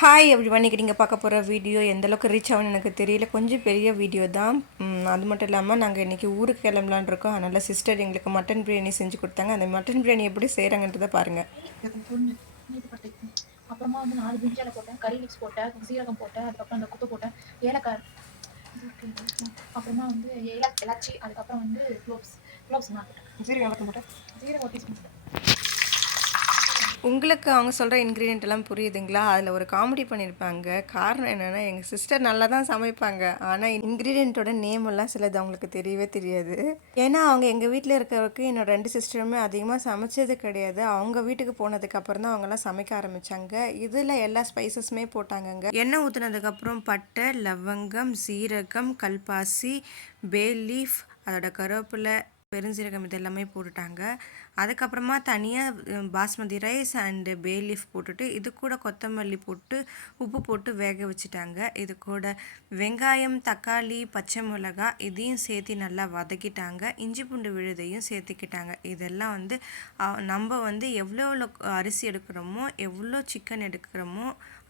Hi everyone. இன்றைக்கி நீங்கள் பார்க்க போகிற வீடியோ எந்தளவுக்கு ரீச் ஆகும்னு எனக்கு தெரியல. கொஞ்சம் பெரிய வீடியோ தான். அது மட்டும் இல்லாமல் நாங்கள் இன்றைக்கி ஊருக்கு கிளம்பலான் இருக்கோம். அதனால் சிஸ்டர் எங்களுக்கு மட்டன் பிரியாணி செஞ்சு கொடுத்தாங்க. அந்த மட்டன் பிரியாணி எப்படி செய்கிறாங்கன்றதை பாருங்கள். அப்புறமா வந்து 4 பிரிஞ்சால போட்டேன், கறி லீக்ஸ் போட்டேன், சீரகம் போட்டேன், அதுக்கப்புறம் அந்த குத்து போட்டேன், ஏலக்காய், அப்புறமா வந்து எலாச்சி, அதுக்கப்புறம் வந்து க்ளோவ்ஸ் நான் போட்டேன், சீரகம் போட்டேன், சீரகம் ஒரு டீஸ்பூன் போட்டேன். உங்களுக்கு அவங்க சொல்கிற இன்க்ரீடியன்ட் எல்லாம் புரியுதுங்களா? அதில் ஒரு காமெடி பண்ணியிருப்பாங்க. காரணம் என்னென்னா, எங்கள் சிஸ்டர் நல்லா தான் சமைப்பாங்க. ஆனால் இன்க்ரீடியண்ட்டோட நேம் எல்லாம் சிலது அவங்களுக்கு தெரியவே தெரியாது. ஏன்னா அவங்க எங்கள் வீட்டில் இருக்கிறவருக்கு என்னோட 2 சிஸ்டருமே அதிகமாக சமைச்சது கிடையாது. அவங்க வீட்டுக்கு போனதுக்கப்புறம் தான் அவங்கெல்லாம் சமைக்க ஆரம்பித்தாங்க. இதில் எல்லா ஸ்பைசஸுமே போட்டாங்கங்க. எண்ணெய் ஊற்றுனதுக்கப்புறம் பட்டை, லவங்கம், சீரகம், கல்பாசி, பே லீஃப், அதோட கருவேப்பிலை, பெருஞ்சீரகம் இது எல்லாமே போட்டுட்டாங்க. அதுக்கப்புறமா தனியாக basmati rice and pay leaf போட்டுட்டு இது கூட கொத்தமல்லி போட்டு உப்பு போட்டு வேக வச்சுட்டாங்க. இது கூட வெங்காயம், தக்காளி, பச்சை மிளகாய் இதையும் சேர்த்து நல்லா வதக்கிட்டாங்க. இஞ்சி பூண்டு விழுதையும் சேர்த்துக்கிட்டாங்க. இதெல்லாம் வந்து நம்ம வந்து எவ்வளோ அரிசி எடுக்கிறோமோ, எவ்வளோ சிக்கன் எடுக்கிறோமோ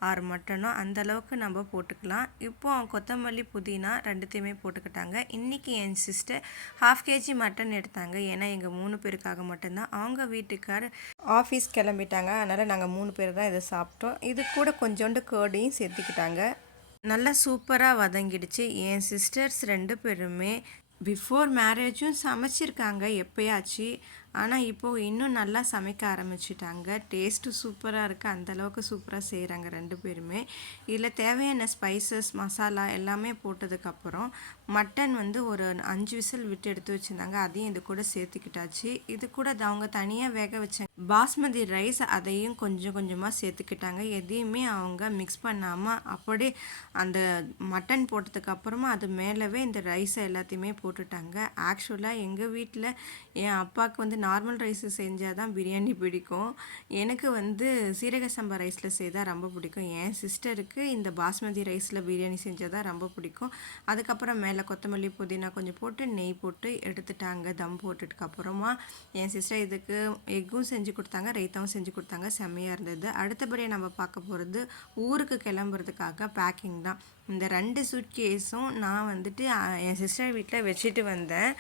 ஆறு மட்டனோ அந்தளவுக்கு நம்ம போட்டுக்கலாம். இப்போது கொத்தமல்லி, புதினா ரெண்டுத்தையுமே போட்டுக்கிட்டாங்க. இன்றைக்கி என் சிஸ்டர் 1/2 kg மட்டன் எடுத்தாங்க. ஏன்னா எங்கள் 3 பேருக்காக மட்டும்தான். அவங்க வீட்டுக்கார் ஆஃபீஸ் கிளம்பிட்டாங்க. அதனால் நாங்கள் 3 பேர் தான் இதை சாப்பிட்டோம். இது கூட கொஞ்சோண்டு கேர்டையும் சேர்த்துக்கிட்டாங்க. நல்லா சூப்பராக வதங்கிடுச்சு. என் சிஸ்டர்ஸ் 2 பேருமே பிஃபோர் மேரேஜும் சமைச்சிருக்காங்க எப்போயாச்சு. ஆனால் இப்போது இன்னும் நல்லா சமைக்க ஆரம்பிச்சிட்டாங்க. டேஸ்ட்டு சூப்பராக இருக்குது. அந்தளவுக்கு சூப்பராக செய்கிறாங்க 2 பேருமே. இதில் தேவையான ஸ்பைசஸ், மசாலா எல்லாமே போட்டதுக்கப்புறம் மட்டன் வந்து ஒரு 5 விசில் விட்டு எடுத்து வச்சுருந்தாங்க. அதையும் இது கூட சேர்த்துக்கிட்டாச்சு. இது கூட அவங்க தனியாக வேக வச்ச பாஸ்மதி ரைஸ் அதையும் கொஞ்சம் கொஞ்சமாக சேர்த்துக்கிட்டாங்க. எதையுமே அவங்க மிக்ஸ் பண்ணாமல் அப்படியே அந்த மட்டன் போட்டதுக்கப்புறமா அது மேலவே இந்த ரைஸை எல்லாத்தையுமே போட்டுட்டாங்க. ஆக்சுவலாக எங்கள் வீட்டில் என் அப்பாவுக்கு வந்து நார்மல் ரைஸு செஞ்சால் தான் பிரியாணி பிடிக்கும். எனக்கு வந்து சீரக சம்பா ரைஸில் செய்தால் ரொம்ப பிடிக்கும். என் சிஸ்டருக்கு இந்த பாஸ்மதி ரைஸில் பிரியாணி செஞ்சால் தான் ரொம்ப பிடிக்கும். அதுக்கப்புறம் மேலே கொத்தமல்லி, புதினா கொஞ்சம் போட்டு நெய் போட்டு எடுத்துட்டாங்க. தம் போட்டுட்டுக்கப்புறமா என் சிஸ்டர் இதுக்கு எக்கும் செஞ்சு கொடுத்தாங்க, ரைத்தாவும் செஞ்சு கொடுத்தாங்க. செம்மையாக இருந்தது. அடுத்தபடியாக நம்ம பார்க்க போகிறது ஊருக்கு கிளம்புறதுக்காக பேக்கிங் தான். இந்த 2 சூட்கேஸும் நான் வந்துட்டு என் சிஸ்டர் வீட்டில் வச்சுட்டு வந்தேன்.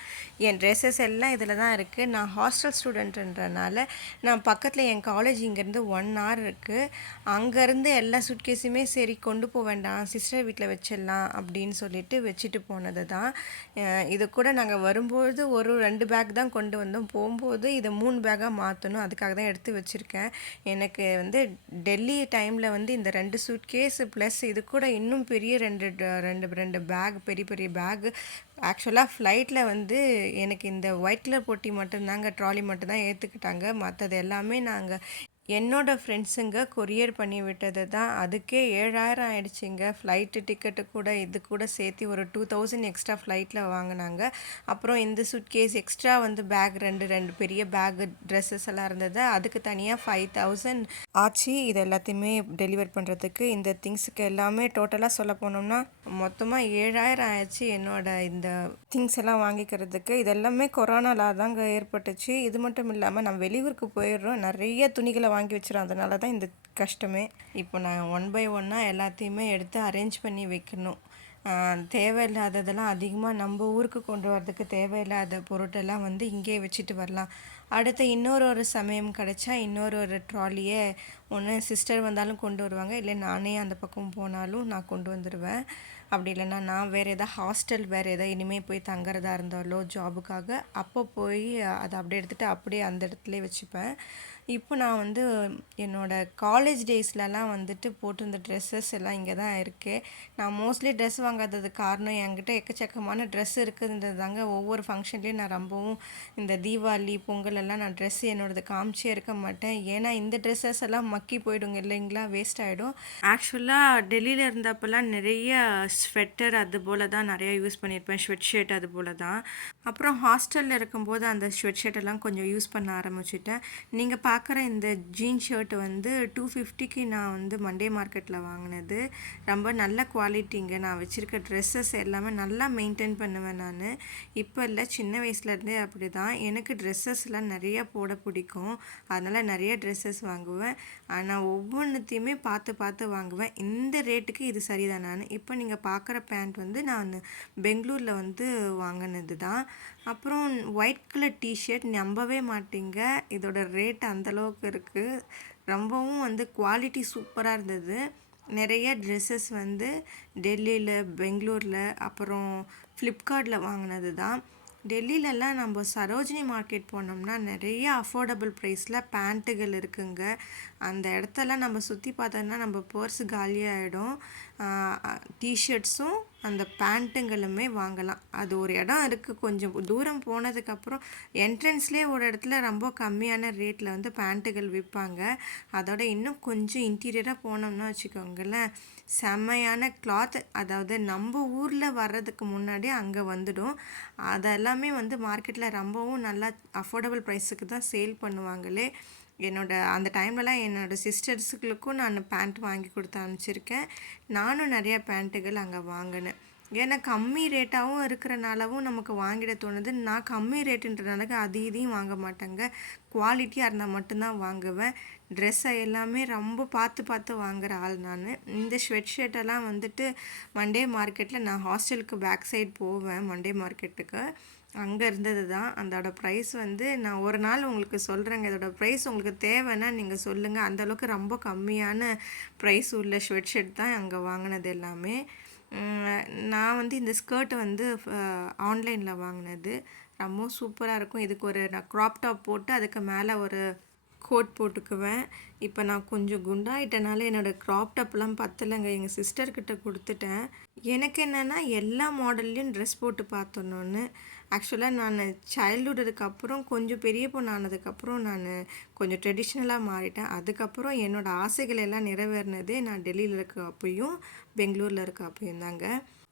என் ட்ரெஸ்ஸஸ் எல்லாம் இதில் தான் இருக்குது. நான் ஹாஸ்டல் ஸ்டூடெண்ட்டுன்றனால நான் பக்கத்தில் என் காலேஜ் இங்கேருந்து 1 hour இருக்குது. அங்கேருந்து எல்லா சூட்கேஸுமே சரி கொண்டு போக வேண்டாம், சிஸ்டர் வீட்டில் வச்சிடலாம் அப்படின்னு சொல்லிட்டு வச்சுட்டு போனது தான். இது கூட நாங்கள் வரும்போது ஒரு 2 பேக் தான் கொண்டு வந்தோம். போகும்போது இதை 3 பேக்காக மாற்றணும். அதுக்காக தான் எடுத்து வச்சுருக்கேன். எனக்கு வந்து டெல்லி டைமில் வந்து இந்த 2 சூட்கேஸ் ப்ளஸ் இது கூட இன்னும் பெரிய 2 பேக், பெரிய பெரிய பேகு. ஆக்சுவலாக ஃப்ளைட்டில் வந்து எனக்கு இந்த ஒயிட் கலர் பொட்டி மட்டும்தாங்க, ட்ராலி மட்டும்தான் ஏற்றுக்கிட்டாங்க. மற்றது எல்லாமே நாங்கள் என்னோடய ஃப்ரெண்ட்ஸுங்க கொரியர் பண்ணி விட்டது தான். அதுக்கே 7000 ஆயிடுச்சுங்க. ஃப்ளைட்டு டிக்கெட்டு கூட இது கூட சேர்த்து ஒரு 2000 எக்ஸ்ட்ரா ஃப்ளைட்டில் வாங்கினாங்க. அப்புறம் இந்த சூட்கேஸ் எக்ஸ்ட்ரா வந்து பேக் ரெண்டு பெரிய பேகு ட்ரெஸ்ஸஸ் எல்லாம் இருந்தது. அதுக்கு தனியாக 5000 ஆச்சு. இது எல்லாத்தையுமே டெலிவர் பண்ணுறதுக்கு. இந்த திங்ஸுக்கு எல்லாமே டோட்டலாக சொல்ல போனோம்னா மொத்தமாக 7000 ஆயிடுச்சு என்னோட இந்த திங்ஸ் எல்லாம் வாங்கிக்கிறதுக்கு. இதெல்லாமே கொரோனாவில் தாங்க ஏற்பட்டுச்சு. இது மட்டும் இல்லாமல் நம்ம வெளியூருக்கு போயிடுறோம், நிறைய துணிகளை வாங்கி வச்சிடும். அதனால தான் இந்த கஷ்டமே. இப்போ நான் 1 by 1 எல்லாத்தையுமே எடுத்து அரேஞ்ச் பண்ணி வைக்கணும். தேவையில்லாததெல்லாம் அதிகமாக நம்ம ஊருக்கு கொண்டு வரதுக்கு தேவையில்லாத பொருட்டெல்லாம் வந்து இங்கே வச்சுட்டு வரலாம். அடுத்து இன்னொரு சமயம் கிடச்சா இன்னொரு ட்ராலியை ஒன்று சிஸ்டர் வந்தாலும் கொண்டு வருவாங்க, இல்லை நானே அந்த பக்கம் போனாலும் நான் கொண்டு வந்துடுவேன். அப்படி இல்லைன்னா நான் வேறு எதாவது ஹாஸ்டல் வேறு எதாவது இனிமேல் போய் தங்குறதா இருந்தாலோ ஜாபுக்காக அப்போ போய் அதை அப்படியே எடுத்துகிட்டு அப்படியே அந்த இடத்துலே வச்சுப்பேன். இப்போ நான் வந்து என்னோடய காலேஜ் டேஸ்லலாம் வந்துட்டு போட்டிருந்த ட்ரெஸ்ஸஸ் எல்லாம் இங்கே தான் இருக்குது. நான் மோஸ்ட்லி ட்ரெஸ் வாங்காததுக்கு காரணம் என்கிட்ட எக்கச்சக்கமான ட்ரெஸ் இருக்குதுன்றது தாங்க. ஒவ்வொரு ஃபங்க்ஷன்லேயும் நான் ரொம்பவும் இந்த தீபாவளி, பொங்கல் எல்லாம் நான் ட்ரெஸ் என்னோடது காமிச்சே இருக்க மாட்டேன். ஏன்னா இந்த ட்ரெஸ்ஸஸ் எல்லாம் மக்கி போயிடுங்க இல்லைங்களா, வேஸ்ட் ஆகிடும். ஆக்சுவலாக டெல்லியில் இருந்தப்பெல்லாம் நிறைய ஸ்வெட்டர் அது போல் தான் நிறையா யூஸ் பண்ணியிருப்பேன், ஸ்வெட் ஷர்ட் அது போல் தான். அப்புறம் ஹாஸ்டலில் இருக்கும்போது அந்த ஸ்வெட் ஷர்ட் எல்லாம் கொஞ்சம் யூஸ் பண்ண ஆரம்பிச்சிட்டேன். நீங்கள் பார்க்குற இந்த ஜீன் ஷர்ட் வந்து 250க்கு நான் வந்து மண்டே மார்க்கெட்டில் வாங்கினது. ரொம்ப நல்ல குவாலிட்டிங்க. நான் வச்சுருக்க ட்ரெஸ்ஸஸ் எல்லாமே நல்லா மெயின்டைன் பண்ணுவேன் நான். இப்போ இல்லை, சின்ன வயசுலேருந்தே அப்படி தான். எனக்கு ட்ரெஸ்ஸஸ்லாம் நிறையா போட பிடிக்கும். அதனால் நிறைய ட்ரெஸ்ஸஸ் வாங்குவேன். ஆனால் ஒவ்வொன்றுத்தையுமே பார்த்து பார்த்து வாங்குவேன். இந்த ரேட்டுக்கு இது சரிதானான்னு. இப்போ நீங்கள் பார்க்குற பேண்ட் வந்து நான் பெங்களூரில் வந்து வாங்கினது தான். அப்புறம் ஒயிட் கலர் டிஷர்ட் நம்பவே மாட்டீங்க, இதோட ரேட் அந்தளவுக்கு இருக்குது. ரொம்பவும் வந்து குவாலிட்டி சூப்பராக இருந்தது. நிறைய ட்ரெஸ்ஸஸ் வந்து டெல்லியில், பெங்களூரில், அப்புறம் ஃப்ளிப்கார்ட்டில் வாங்கினது தான். டெல்லியிலலாம் நம்ம சரோஜினி மார்க்கெட் போனோம்னா நிறைய அஃபோர்டபுள் ப்ரைஸில் பேண்ட்டுகள் இருக்குங்க. அந்த இடத்தெல்லாம் நம்ம சுற்றி பார்த்தோன்னா நம்ம பர்ஸ் காலியாகிடும். டிஷர்ட்ஸும் அந்த பேண்ட்டுங்களுமே வாங்கலாம். அது ஒரு இடம் இருக்குது, கொஞ்சம் தூரம் போனதுக்கப்புறம் என்ட்ரன்ஸ்லேயே ஒரு இடத்துல ரொம்ப கம்மியான ரேட்டில் வந்து பேண்ட்டுகள் விற்பாங்க. அதோட இன்னும் கொஞ்சம் இன்டீரியராக போனோம்னா வச்சுக்கோங்களேன், செம்மையான கிளாத், அதாவது நம்ம ஊரில் வர்றதுக்கு முன்னாடி அங்கே வந்துடும். அதெல்லாமே வந்து மார்க்கெட்டில் ரொம்பவும் நல்லா அஃபோர்டபுள் ப்ரைஸுக்கு தான் சேல் பண்ணுவாங்களே. அந்த டைம்லலாம் என்னோடய சிஸ்டர்ஸுகளுக்கும் நான் பேண்ட் வாங்கி கொடுத்து அனுப்பிச்சிருக்கேன். நானும் நிறையா பேண்ட்டுகள் அங்கே வாங்கினேன். ஏன்னா கம்மி ரேட்டாகவும் இருக்கிறனாலவும் நமக்கு வாங்கிட தோணுது. நான் கம்மி ரேட்டுன்றனால அது இதையும் வாங்க மாட்டேங்க, குவாலிட்டியாக இருந்தால் மட்டும்தான் வாங்குவேன். ட்ரெஸ்ஸை எல்லாமே ரொம்ப பார்த்து பார்த்து வாங்குகிற ஆள் நான். இந்த ஸ்வெட் ஷர்ட்டெல்லாம் வந்துட்டு மண்டே மார்க்கெட்டில், நான் ஹாஸ்டலுக்கு பேக் சைடு போவேன் மண்டே மார்க்கெட்டுக்கு, அங்கே இருந்தது தான். அதோட ப்ரைஸ் வந்து நான் ஒரு நாள் உங்களுக்கு சொல்கிறேங்க. இதோட ப்ரைஸ் உங்களுக்கு தேவைன்னா நீங்கள் சொல்லுங்கள். அந்தளவுக்கு ரொம்ப கம்மியான ப்ரைஸ் உள்ள ஸ்வெட் ஷர்ட் தான் அங்கே வாங்கினது எல்லாமே. நான் வந்து இந்த ஸ்கர்ட் வந்து ஆன்லைனில் வாங்கினது. ரொம்ப சூப்பராக இருக்கும். இதுக்கு நான் க்ராப் டாப் போட்டு அதுக்கு மேலே ஒரு கோட் போட்டுக்குவேன். இப்போ நான் கொஞ்சம் குண்டாயிட்டனால என்னோடய க்ராப் டாப்லாம் பத்தலைங்க, எங்கள் சிஸ்டர்கிட்ட கொடுத்துட்டேன். எனக்கு என்னென்னா எல்லா மாடல்லையும் ட்ரெஸ் போட்டு பார்த்தோன்னு. ஆக்சுவலாக நான் சைல்டுஹுட் அதுக்கப்புறம் கொஞ்சம் பெரிய பொண்ணு ஆனதுக்கப்புறம் நான் கொஞ்சம் ட்ரெடிஷ்னலாக மாறிட்டேன். அதுக்கப்புறம் என்னோடய ஆசைகள் எல்லாம் நிறைவேறினதே நான் டெல்லியில் இருக்க அப்பையும் பெங்களூரில் இருக்க அப்பையும் தாங்க.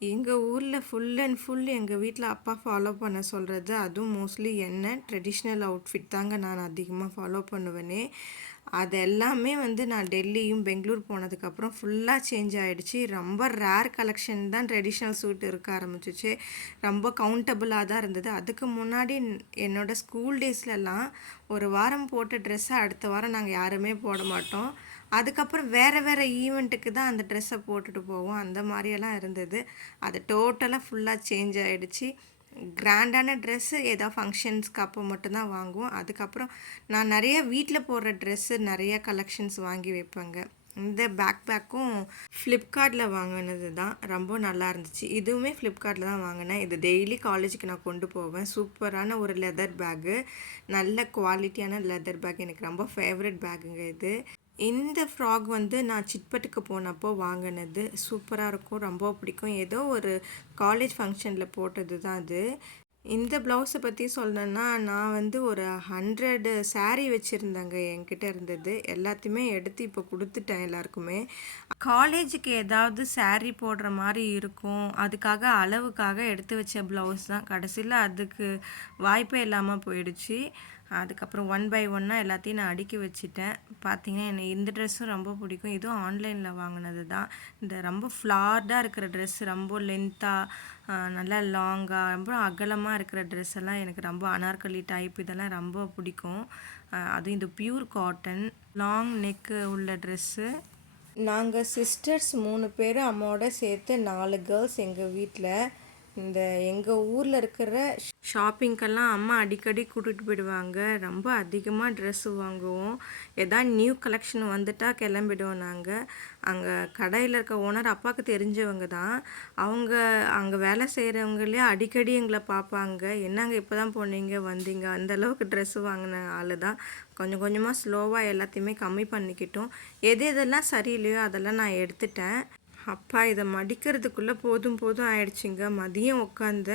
எங்கள் ஊரில் ஃபுல் அண்ட் ஃபுல் எங்கள் வீட்டில் அப்பா ஃபாலோ பண்ண சொல்கிறது, அதுவும் மோஸ்ட்லி என்ன ட்ரெடிஷ்னல் அவுட்ஃபிட் தாங்க நான் அதிகமாக ஃபாலோ பண்ணுவேனே. அது எல்லாமே வந்து நான் டெல்லியும் பெங்களூர் போனதுக்கப்புறம் ஃபுல்லாக சேஞ்ச் ஆகிடுச்சு. ரொம்ப ரேர் கலெக்ஷன் தான் ட்ரெடிஷ்னல் சூட் இருக்க ஆரம்பிச்சிச்சு. ரொம்ப கவுண்டபுளாக தான் இருந்தது. அதுக்கு முன்னாடி என்னோடய ஸ்கூல் டேஸ்லலாம் ஒரு வாரம் போட்ட ட்ரெஸ்ஸை அடுத்த வாரம் நாங்கள் யாருமே போட மாட்டோம். அதுக்கப்புறம் வேறு ஈவெண்ட்டுக்கு தான் அந்த ட்ரெஸ்ஸை போட்டுட்டு போவோம். அந்த மாதிரியெல்லாம் இருந்தது. அது டோட்டலாக ஃபுல்லாக சேஞ்ச் ஆகிடுச்சு. கிராண்டான ட்ரெஸ்ஸு ஏதோ ஃபங்க்ஷன்ஸ்க்கு அப்போ மட்டும்தான் வாங்குவோம். அதுக்கப்புறம் நான் நிறைய வீட்டில் போடுற ட்ரெஸ்ஸு நிறைய கலெக்ஷன்ஸ் வாங்கி வைப்பேங்க. இந்த பேக்கும் ஃப்ளிப்கார்ட்டில் வாங்கினது தான், ரொம்ப நல்லா இருந்துச்சு. இதுவுமே ஃப்ளிப்கார்ட்டில் தான் வாங்கினேன். இது டெய்லி காலேஜுக்கு நான் கொண்டு போவேன். சூப்பரான ஒரு லெதர் பேக்கு, நல்ல குவாலிட்டியான லெதர் பேக், எனக்கு ரொம்ப ஃபேவரட் பேக்குங்க இது. இந்த ஃப்ராக் வந்து நான் சிட்பட்டுக்கு போனப்போ வாங்கினது. சூப்பராக இருக்கும், ரொம்ப பிடிக்கும். ஏதோ ஒரு காலேஜ் ஃபங்க்ஷனில் போட்டது தான் அது. இந்த ப்ளவுஸை பற்றி சொல்லணுன்னா, நான் வந்து ஒரு 100 saree வச்சுருந்தேங்க என்கிட்ட இருந்தது. எல்லாத்தையுமே எடுத்து இப்போ கொடுத்துட்டேன் எல்லாருக்குமே. காலேஜுக்கு ஏதாவது saree போடுற மாதிரி இருக்கும், அதுக்காக அளவுக்காக எடுத்து வச்ச ப்ளவுஸ் தான். கடைசியில் அதுக்கு வாய்ப்பே இல்லாமல் போயிடுச்சு. அதுக்கப்புறம் 1 by 1 எல்லாத்தையும் நான் அடுக்கி வச்சுட்டேன். பார்த்தீங்கன்னா எனக்கு இந்த ட்ரெஸ்ஸும் ரொம்ப பிடிக்கும். இதுவும் ஆன்லைனில் வாங்கினது தான். இந்த ரொம்ப ஃப்ளார்டாக இருக்கிற ட்ரெஸ், ரொம்ப லென்த்தாக, நல்லா லாங்காக, ரொம்ப அகலமாக இருக்கிற ட்ரெஸ் எல்லாம் எனக்கு ரொம்ப அனார்கலி டைப் இதெல்லாம் ரொம்ப பிடிக்கும். அதுவும் இந்த பியூர் காட்டன் லாங் நெக்கு உள்ள ட்ரெஸ்ஸு. நாங்கள் சிஸ்டர்ஸ் 3 பேர், அம்மாவோட சேர்த்து 4 கேர்ள்ஸ் எங்கள் வீட்டில். இந்த எங்கள் ஊரில் இருக்கிற ஷாப்பிங்க்கெல்லாம் அம்மா அடிக்கடி கூட்டிகிட்டு போயிடுவாங்க. ரொம்ப அதிகமாக ட்ரெஸ்ஸு வாங்குவோம். எதாவது நியூ கலெக்ஷன் வந்துட்டால் கிளம்பிடுவோம் நாங்கள். அங்கே கடையில் இருக்க ஓனர் அப்பாவுக்கு தெரிஞ்சவங்க தான். அவங்க அங்கே வேலை செய்கிறவங்களே அடிக்கடி எங்களை பார்ப்பாங்க. என்னங்க இப்போ தான் போனீங்க வந்தீங்க, அந்தளவுக்கு ட்ரெஸ்ஸு வாங்கின ஆள் தான். கொஞ்சம் கொஞ்சமாக ஸ்லோவாக எல்லாத்தையுமே கம்மி பண்ணிக்கிட்டோம். எதெல்லாம் சரியில்லையோ அதெல்லாம் நான் எடுத்துட்டேன். அப்பா இதை மடிக்கிறதுக்குள்ளே போதும் ஆயிடுச்சுங்க. மதியம் உட்காந்த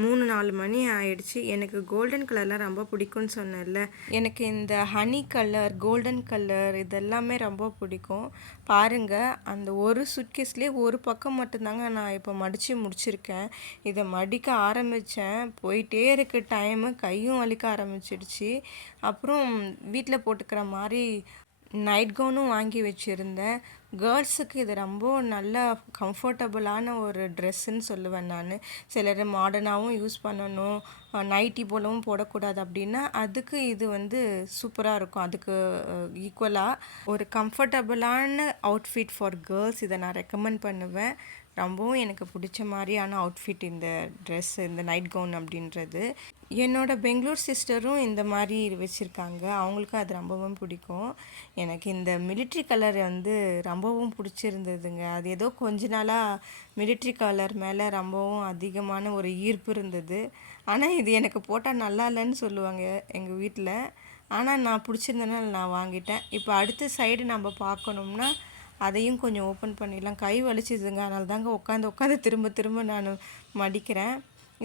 3-4 மணி ஆயிடுச்சு. எனக்கு கோல்டன் கலர்லாம் ரொம்ப பிடிக்கும்னு சொன்னேன்ல, எனக்கு இந்த ஹனி கலர், கோல்டன் கலர் இதெல்லாமே ரொம்ப பிடிக்கும். பாருங்கள், அந்த ஒரு சுட்கேஸ்லேயே ஒரு பக்கம் மட்டும்தாங்க நான் இப்போ மடித்து முடிச்சிருக்கேன். இதை மடிக்க ஆரம்பித்தேன், போயிட்டே இருக்க டைமு, கையும் வலிக்க ஆரம்பிச்சிடுச்சு. அப்புறம் வீட்டில் போட்டுக்கிற மாதிரி நைட் கவுனும் வாங்கி வச்சுருந்தேன். கேர்ள்ஸுக்கு இது ரொம்ப நல்ல கம்ஃபர்டபுளான ஒரு ட்ரெஸ்ஸுன்னு சொல்லுவேன் நான். சிலர் மாடர்னாகவும் யூஸ் பண்ணணும், நைட்டி போலவும் போடக்கூடாது அப்படின்னா அதுக்கு இது வந்து சூப்பராக இருக்கும். அதுக்கு ஈக்குவலாக ஒரு கம்ஃபர்டபுளான அவுட்ஃபிட் ஃபார் கேர்ள்ஸ் இதை நான் ரெக்கமெண்ட் பண்ணுவேன். ரொம்பவும் எனக்கு பிடிச்ச மாதிரியான அவுட்ஃபிட் இந்த ட்ரெஸ், இந்த நைட் கவுன் அப்படின்றது. என்னோடய பெங்களூர் சிஸ்டரும் இந்த மாதிரி வச்சுருக்காங்க, அவங்களுக்கும் அது ரொம்பவும் பிடிக்கும். எனக்கு இந்த மிலிட்ரி கலர் வந்து ரொம்பவும் பிடிச்சிருந்ததுங்க. அது ஏதோ கொஞ்ச நாளாக மிலிட்ரி கலர் மேலே ரொம்பவும் அதிகமான ஒரு ஈர்ப்பு இருந்தது. ஆனால் இது எனக்கு போட்டால் நல்லா இல்லைன்னு சொல்லுவாங்க எங்கள் வீட்டில். ஆனால் நான் பிடிச்சிருந்தனால நான் வாங்கிட்டேன். இப்போ அடுத்த சைடு நம்ம பார்க்கணும்னா அதையும் கொஞ்சம் ஓப்பன் பண்ணிடலாம். கை வலிச்சுதுங்க, அதனால தாங்க உட்காந்து திரும்ப திரும்ப நான் மடிக்கிறேன்.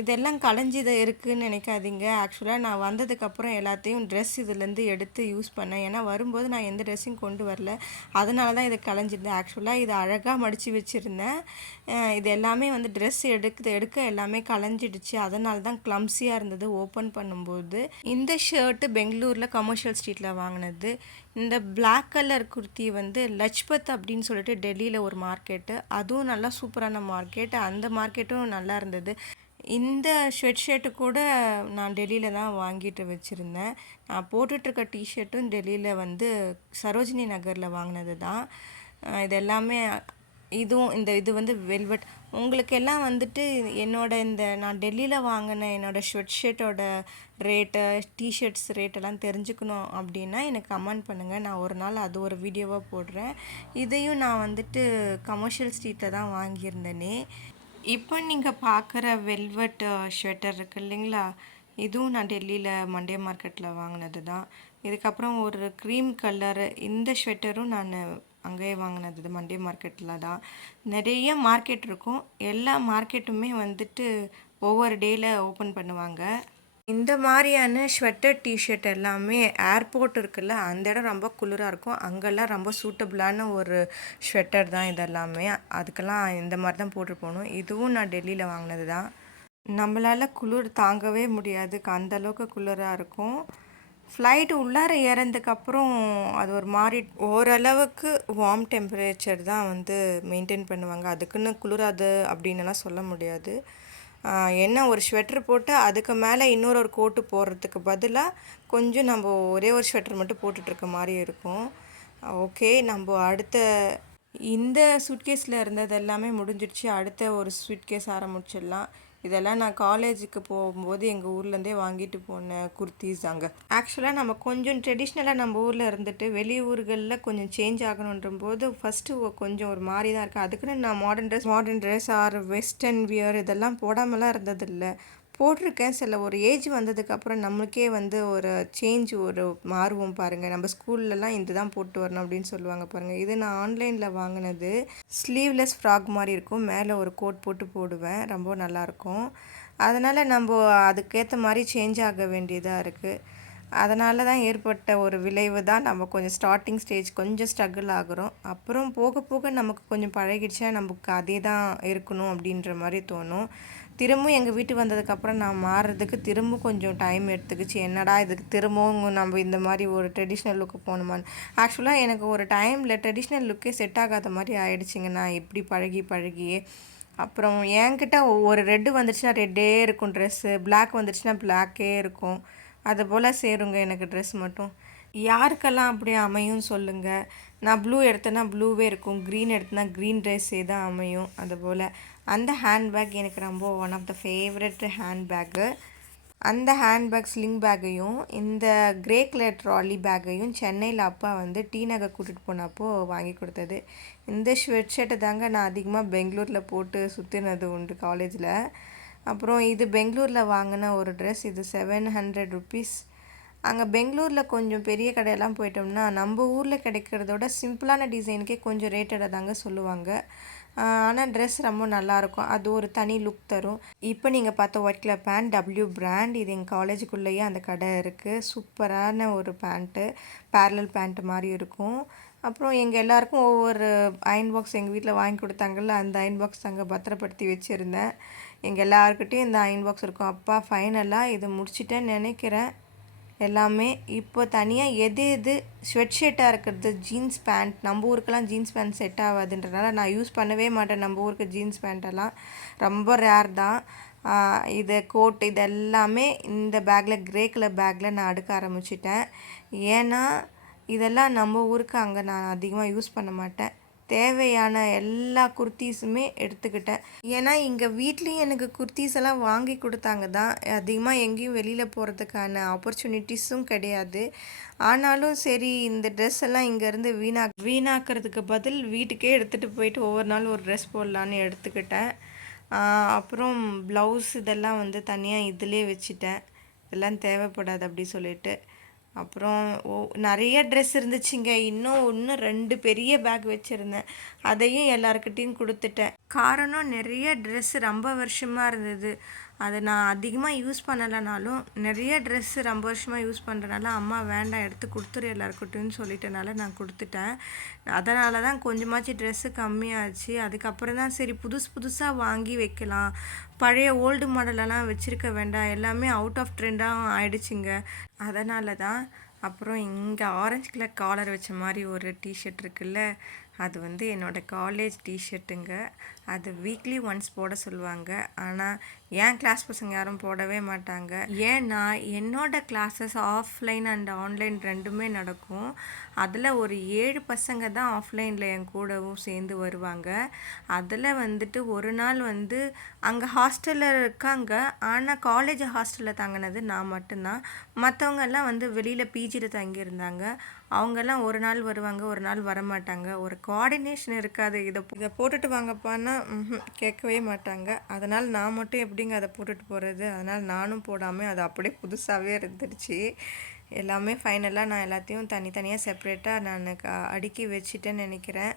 இதெல்லாம் கலைஞ்சிது இருக்குதுன்னு நினைக்காதீங்க. ஆக்சுவலாக நான் வந்ததுக்கப்புறம் எல்லாத்தையும் ட்ரெஸ் இதுலேருந்து எடுத்து யூஸ் பண்ணேன். ஏன்னா வரும்போது நான் எந்த ட்ரெஸ்ஸையும் கொண்டு வரல, அதனால தான் இதை கலைஞ்சிருந்தேன். ஆக்சுவலாக இதை அழகாக மடித்து வச்சுருந்தேன். இது எல்லாமே வந்து ட்ரெஸ் எடுக்க எல்லாமே கலைஞ்சிடுச்சு. அதனால தான் க்ளம்ஸியாக இருந்தது ஓப்பன் பண்ணும்போது. இந்த ஷர்ட்டு பெங்களூரில் கமர்ஷியல் ஸ்ட்ரீட்டில் வாங்கினது. இந்த பிளாக் கலர் குர்த்தி வந்து லஜ்பத் அப்படின்னு சொல்லிட்டு டெல்லியில் ஒரு மார்க்கெட்டு, அதுவும் நல்லா சூப்பரான மார்க்கெட். அந்த மார்க்கெட்டும் நல்லா இருந்தது. இந்த ஷர்ட்டு கூட நான் டெல்லியில் தான் வாங்கிட்டு வச்சுருந்தேன். நான் போட்டுட்ருக்க டிஷர்ட்டும் டெல்லியில் வந்து சரோஜினி நகரில் வாங்கினது தான். இது எல்லாமே இதுவும் இது வந்து வெல்வெட். உங்களுக்கு எல்லாம் வந்துட்டு நான் டெல்லியில் வாங்கின என்னோடய ஷர்ட்டோட ரேட்டு, டிஷர்ட்ஸ் ரேட்டெல்லாம் தெரிஞ்சுக்கணும் அப்படின்னா எனக்கு கமெண்ட் பண்ணுங்கள். நான் ஒரு நாள் அது ஒரு வீடியோவாக போடுறேன். இதையும் நான் வந்துட்டு கமர்ஷியல் ஸ்ட்ரீட்டில் தான் வாங்கியிருந்தேனே. இப்போ நீங்கள் பார்க்குற வெல்வெட் ஷெட்டர் இருக்குது இல்லைங்களா, இதுவும் நான் டெல்லியில் மண்டே மார்க்கெட்டில் வாங்கினது தான். இதுக்கப்புறம் ஒரு க்ரீம் கலரு இந்த ஷெட்டரும் நான் அங்கேயே வாங்கினது மண்டே மார்க்கெட்டில் தான். நிறைய மார்க்கெட் இருக்கும், எல்லா மார்க்கெட்டுமே வந்துட்டு ஒவ்வொரு டேயில் ஓப்பன் பண்ணுவாங்க. இந்த மாதிரியான ஸ்வெட்டர் டிஷர்ட் எல்லாமே ஏர்போர்ட் இருக்குல்ல, அந்த இடம் ரொம்ப குளிராக இருக்கும், அங்கெல்லாம் ரொம்ப சூட்டபுளான ஒரு ஸ்வெட்டர் தான் இதெல்லாமே. அதுக்கெல்லாம் இந்த மாதிரி தான் போட்டு போகணும். இதுவும் நான் டெல்லியில் வாங்கினது தான். நம்மளால் குளிர் தாங்கவே முடியாது, அந்தளவுக்கு குளிராக இருக்கும். ஃப்ளைட்டு உள்ளார ஏறதுக்கப்புறம் அது ஒரு மாதிரி ஓரளவுக்கு வார்ம் டெம்பரேச்சர் தான் வந்து மெயின்டைன் பண்ணுவாங்க. அதுக்குன்னு குளிராது அப்படின்னுலாம் சொல்ல முடியாது. என்ன ஒரு ஸ்வெட்டர் போட்டு அதுக்கு மேலே இன்னொரு கோட்டு போடுறதுக்கு பதிலாக கொஞ்சம் நம்ம ஒரே ஒரு ஸ்வெட்டர் மட்டும் போட்டுட்ருக்க மாதிரி இருக்கும். ஓகே, நம்ம அடுத்த இந்த சூட்கேஸில் இருந்தது எல்லாமே முடிஞ்சிடுச்சு. அடுத்த ஒரு சூட்கேஸ் ஆரம்பிச்சிடலாம். இதெல்லாம் நான் காலேஜுக்கு போகும்போது எங்கள் ஊர்லேருந்தே வாங்கிட்டு போன குர்த்திஸ் தாங்க. ஆக்சுவலாக நம்ம கொஞ்சம் ட்ரெடிஷ்னலாக நம்ம ஊரில் இருந்துட்டு வெளியூர்களில் கொஞ்சம் சேஞ்ச் ஆகணுன்ற போது ஃபஸ்ட்டு கொஞ்சம் ஒரு மாதிரி தான் இருக்குது. அதுக்குன்னு நான் modern dress R western wear இதெல்லாம் போடாமலாம் இருந்ததில்லை, போட்டிருக்கேன். சில ஒரு ஏஜ் வந்ததுக்கப்புறம் நம்மளுக்கே வந்து ஒரு சேஞ்ச் ஒரு மாறுவோம் பாருங்கள். நம்ம ஸ்கூல்லலாம் இது தான் போட்டு வரணும் அப்படின்னு சொல்லுவாங்க பாருங்கள். இது நான் ஆன்லைனில் வாங்கினது. ஸ்லீவ்லெஸ் ஃப்ராக் மாதிரி இருக்கும், மேலே ஒரு கோட் போட்டு போடுவேன், ரொம்ப நல்லாயிருக்கும். அதனால் நம்ம அதுக்கேற்ற மாதிரி சேஞ்ச் ஆக வேண்டியதாக இருக்குது. அதனால தான் ஏற்பட்ட ஒரு விளைவு தான் நம்ம கொஞ்சம் ஸ்டார்டிங் ஸ்டேஜ் கொஞ்சம் ஸ்ட்ரகிள் ஆகுறோம். அப்புறம் போக போக நமக்கு கொஞ்சம் பழகிடுச்சா நமக்கு அதே தான் இருக்கணும் அப்படின்ற மாதிரி தோணும். திரும்பவும் எங்கள் வீட்டுக்கு வந்ததுக்கப்புறம் நான் மாறுறதுக்கு திரும்ப கொஞ்சம் டைம் எடுத்துக்கிச்சு. என்னடா இதுக்கு திரும்பவும் நம்ம இந்த மாதிரி ஒரு ட்ரெடிஷ்னல் லுக்கு போகணுமான்னு. ஆக்சுவலாக எனக்கு ஒரு டைமில் ட்ரெடிஷ்னல் லுக்கே செட் ஆகாத மாதிரி ஆகிடுச்சிங்க, நான் எப்படி பழகியே. அப்புறம் என்கிட்ட ஒரு ரெட்டு வந்துடுச்சுன்னா ரெட்டே இருக்கும் ட்ரெஸ்ஸு, பிளாக் வந்துடுச்சுன்னா பிளாக்கே இருக்கும். அதுபோல் சேருங்க எனக்கு ட்ரெஸ் மட்டும். யாருக்கெல்லாம் அப்படியே அமையும் சொல்லுங்கள். நான் ப்ளூ எடுத்தேன்னா ப்ளூவே இருக்கும், க்ரீன் எடுத்தேன்னா க்ரீன் ட்ரெஸ்ஸே தான் அமையும். அதுபோல் அந்த ஹேண்ட்பேக் எனக்கு ரொம்ப one of the favourite handbag. அந்த ஹேண்ட்பேக் ஸ்லிங் பேக்கையும் இந்த கிரே கலர் ட்ராலி பேக்கையும் சென்னையில் அப்பா வந்து டி நகர் கூட்டிகிட்டு போனப்போ வாங்கி கொடுத்தது. இந்த ஷர்ட்டை தாங்க நான் அதிகமாக பெங்களூரில் போட்டு சுற்றினது உண்டு காலேஜில். அப்புறம் இது பெங்களூரில் வாங்கின ஒரு ட்ரெஸ், இது 700 ருபீஸ். அங்கே பெங்களூரில் கொஞ்சம் பெரிய கடையெல்லாம் போயிட்டோம்னா நம்ம ஊரில் கிடைக்கிறதோட சிம்பிளான டிசைனுக்கே கொஞ்சம் ரேட்டடாக தாங்க சொல்லுவாங்க. ஆனால் ட்ரெஸ் ரொம்ப நல்லாயிருக்கும், அது ஒரு தனி லுக் தரும். இப்போ நீங்கள் பார்த்த white colour pant W brand, இது எங்கள் காலேஜுக்குள்ளேயே அந்த கடை இருக்குது. சூப்பரான ஒரு பேண்ட்டு, பேரலல் பேண்ட்டு மாதிரி இருக்கும். அப்புறம் எங்கள் எல்லாேருக்கும் ஒவ்வொரு அயன் பாக்ஸ் எங்கள் வீட்டில் வாங்கி கொடுத்தாங்கல்ல, அந்த அயன் பாக்ஸ் தாங்க பத்திரப்படுத்தி வச்சுருந்தேன். எங்கள் எல்லாருக்கிட்டையும் இந்த அயன் பாக்ஸ் இருக்கும். அப்பா ஃபைனலாக இதை முடிச்சிட்டேன்னு நினைக்கிறேன். எல்லாமே. இப்போ தனியாக எது எது ஸ்வெட் ஷர்ட்டாக இருக்கிறது, ஜீன்ஸ் பேண்ட், நம்ம ஊருக்கெல்லாம் ஜீன்ஸ் பேண்ட் செட் ஆகாதுன்றனால நான் யூஸ் பண்ணவே மாட்டேன். நம்ம ஊருக்கு ஜீன்ஸ் பேண்ட்டெல்லாம் ரொம்ப ரேர் தான். இது கோட் இது எல்லாமே இந்த பேக்கில், கிரே கலர் பேக்கில் நான் அடுக்க ஆரம்பிச்சிட்டேன். ஏன்னா இதெல்லாம் நம்ம ஊருக்கு அங்கே நான் அதிகமாக யூஸ் பண்ண மாட்டேன். தேவையான எல்லா குர்த்தீஸுமே எடுத்துக்கிட்டேன். ஏன்னா இங்கே வீட்லேயும் எனக்கு குர்த்தீஸ் எல்லாம் வாங்கி கொடுத்தாங்க தான். அதிகமாக எங்கேயும் வெளியில் போகிறதுக்கான ஆப்பர்ச்சுனிட்டிஸும் கிடையாது. ஆனாலும் சரி, இந்த ட்ரெஸ் எல்லாம் இங்கேருந்து வீணாக்கிறதுக்கு பதில் வீட்டுக்கே எடுத்துகிட்டு போயிட்டு ஒவ்வொரு நாள் ஒரு ட்ரெஸ் போடலான்னு எடுத்துக்கிட்டேன். அப்புறம் ப்ளவுஸ் இதெல்லாம் வந்து தனியாக இதிலே வச்சுட்டேன். இதெல்லாம் தேவைப்படாது அப்படி சொல்லிட்டு. அப்புறம் நிறைய ட்ரெஸ் இருந்துச்சுங்க. இன்னும் 2 பெரிய பேக் வச்சுருந்தேன். அதையும் எல்லாருக்கிட்டேயும் கொடுத்துட்டேன். காரணம் நிறைய ட்ரெஸ்ஸு ரொம்ப வருஷமாக இருந்தது. அதை நான் அதிகமாக யூஸ் பண்ணலைனாலும் நிறைய ட்ரெஸ்ஸு ரொம்ப வருஷமாக யூஸ் பண்ணுறனால அம்மா வேண்டாம் எடுத்து கொடுத்துரு எல்லாருக்கிட்டையும் சொல்லிட்டனால நான் கொடுத்துட்டேன். அதனால தான் கொஞ்சமாச்சு ட்ரெஸ்ஸு கம்மியாச்சு. அதுக்கப்புறம் தான் சரி புதுசாக வாங்கி வைக்கலாம், பழைய ஓல்டு மாடலெல்லாம் வச்சுருக்க வேண்டாம், எல்லாமே அவுட் ஆஃப் ட்ரெண்டாக ஆயிடுச்சுங்க. அதனால தான். அப்புறம் இங்கே ஆரஞ்சு கலர் காலர் வச்ச மாதிரி ஒரு டிஷர்ட் இருக்குல்ல, அது வந்து என்னோடய காலேஜ் டிஷர்ட்டுங்க. அது வீக்லி ஒன்ஸ் போட சொல்லுவாங்க. ஆனால் என் கிளாஸ் பசங்க யாரும் போடவே மாட்டாங்க. ஏன்னா என்னோடய கிளாஸஸ் ஆஃப்லைன் அண்ட் ஆன்லைன் ரெண்டுமே நடக்கும். அதில் ஒரு 7 பசங்க தான் ஆஃப்லைனில் என் கூடவும் சேர்ந்து வருவாங்க. அதில் வந்துட்டு ஒரு நாள் வந்து அங்கே ஹாஸ்டலில் இருக்காங்க. ஆனால் காலேஜ் ஹாஸ்டலில் தங்கினது நான் மட்டும்தான். மற்றவங்கெல்லாம் வந்து வெளியில் பிஜியில் தங்கியிருந்தாங்க. அவங்கெல்லாம் ஒரு நாள் வருவாங்க, ஒரு நாள் வரமாட்டாங்க. ஒரு கோஆர்டினேஷன் இருக்காது. இதை போட்டுட்டு வாங்கப்பான்னா கேட்கவே மாட்டாங்க. அதனால் நான் மட்டும் எப்படிங்க அதை போட்டுட்டு போகிறது? அதனால் நானும் போடாமல் அது அப்படியே புதுசாகவே இருந்துடுச்சு. எல்லாமே ஃபைனலாக நான் எல்லாத்தையும் தனித்தனியாக செப்ரேட்டாக நான் அடுக்கி வச்சுட்டேன்னு நினைக்கிறேன்.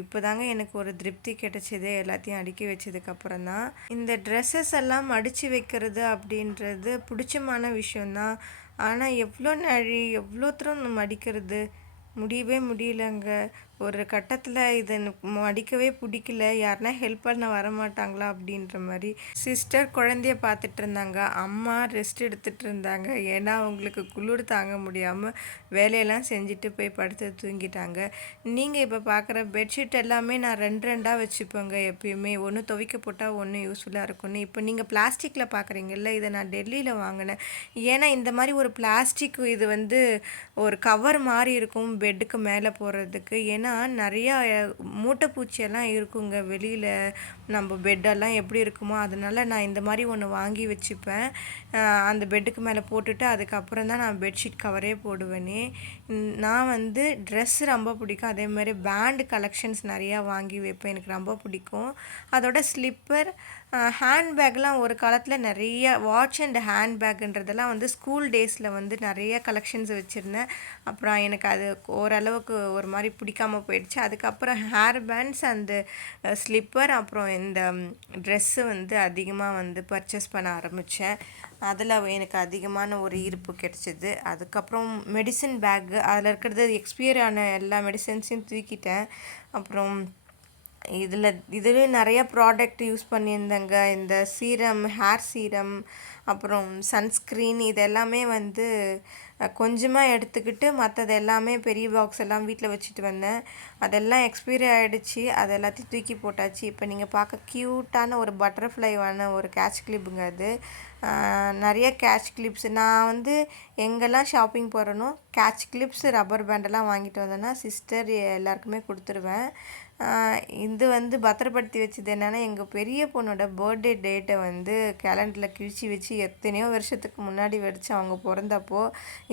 இப்போ தாங்க எனக்கு ஒரு திருப்தி கிடைச்சிது எல்லாத்தையும் அடுக்கி வச்சதுக்கப்புறம் தான். இந்த ட்ரெஸ்ஸஸ் எல்லாம் மடித்து வைக்கிறது அப்படின்றது பிடிச்சமான விஷயந்தான். ஆனால் எவ்வளோ தூரம் மடிக்கிறது முடியவே முடியலங்க. ஒரு கட்டத்தில் இதை மடிக்கவே பிடிக்கல. யாருனா ஹெல்ப் பண்ண வரமாட்டாங்களா அப்படின்ற மாதிரி. சிஸ்டர் குழந்தைய பார்த்துட்டு இருந்தாங்க, அம்மா ரெஸ்ட் எடுத்துகிட்டு இருந்தாங்க. ஏன்னா அவங்களுக்கு குளிர் தாங்க முடியாமல் வேலையெல்லாம் செஞ்சுட்டு போய் படுத்து தூங்கிட்டாங்க. நீங்கள் இப்போ பார்க்குற பெட்ஷீட் எல்லாமே நான் 2 வச்சுப்பேங்க எப்பயுமே. ஒன்று துவைக்க போட்டால் ஒன்று யூஸ்ஃபுல்லாக இருக்கும்னு. இப்போ நீங்கள் பிளாஸ்டிக்கில் பார்க்குறீங்கல்ல, இதை நான் டெல்லியில் வாங்கினேன். ஏன்னா இந்த மாதிரி ஒரு பிளாஸ்டிக் இது வந்து ஒரு கவர் மாதிரி இருக்கும் பெட்டுக்கு மேலே போடுறதுக்கு. ஏன்னா நிறையா மூட்டைப்பூச்சியெல்லாம் இருக்குங்க வெளியில், நம்ம பெட்டெல்லாம் எப்படி இருக்குமோ. அதனால நான் இந்த மாதிரி ஒன்று வாங்கி வச்சுப்பேன். அந்த பெட்டுக்கு மேலே போட்டுட்டு அதுக்கப்புறம் தான் நான் பெட்ஷீட் கவரே போடுவேனே. நான் வந்து ட்ரெஸ் ரொம்ப பிடிக்கும். அதேமாதிரி பேண்டு கலெக்ஷன்ஸ் நிறையா வாங்கி வைப்பேன், எனக்கு ரொம்ப பிடிக்கும். அதோட ஸ்லிப்பர், ஹேண்ட்பேக்லாம் ஒரு காலத்தில் நிறைய வாட்ச் அண்ட் ஹேண்ட்பேக்குன்றதெல்லாம் வந்து ஸ்கூல் டேஸில் வந்து நிறைய கலெக்ஷன்ஸ் வச்சுருந்தேன். அப்புறம் எனக்கு அது ஓரளவுக்கு ஒரு மாதிரி பிடிக்காமல் போயிடுச்சு. அதுக்கப்புறம் ஹேர் பேண்ட்ஸ் அண்டு ஸ்லிப்பர் அப்புறம் இந்த ட்ரெஸ்ஸு வந்து அதிகமாக வந்து பர்ச்சேஸ் பண்ண ஆரம்பித்தேன். அதில் எனக்கு அதிகமான ஒரு ஈர்ப்பு கிடச்சிது. அதுக்கப்புறம் மெடிசன் பேக்கு, அதில் இருக்கிறது எக்ஸ்பயர் ஆன எல்லா மெடிசன்ஸையும் தூக்கிட்டேன். அப்புறம் இதுலேயும் நிறைய ப்ராடக்ட் யூஸ் பண்ணியிருந்தேங்க. இந்த சீரம், ஹேர் சீரம், அப்புறம் சன்ஸ்க்ரீன், இது எல்லாமே வந்து கொஞ்சமாக எடுத்துக்கிட்டு மற்றது எல்லாமே பெரிய பாக்ஸ் எல்லாம் வீட்டில் வச்சுட்டு வந்தேன். அதெல்லாம் எக்ஸ்பைரி ஆகிடுச்சு. அது எல்லாத்தையும் தூக்கி போட்டாச்சு. இப்போ நீங்கள் பார்க்க க்யூட்டான ஒரு பட்டர்ஃப்ளைவான ஒரு கேட்ச் கிளிப்புங்க அது. நிறைய கேட்ச் கிளிப்ஸ் நான் வந்து எங்கெல்லாம் ஷாப்பிங் போகிறேனோ கேட்ச் கிளிப்ஸ், ரப்பர் பேண்டெல்லாம் வாங்கிட்டு வந்தேன்னா சிஸ்டர் எல்லாருக்குமே கொடுத்துருவேன். இது வந்து பத்திரப்படுத்தி வச்சது என்னென்னா, எங்கள் பெரிய பொண்ணோட பர்த்டே டேட்டை வந்து கேலண்டரில் கிழிச்சி வச்சு எத்தனையோ வருஷத்துக்கு முன்னாடி வச்சு அவங்க பிறந்தப்போ.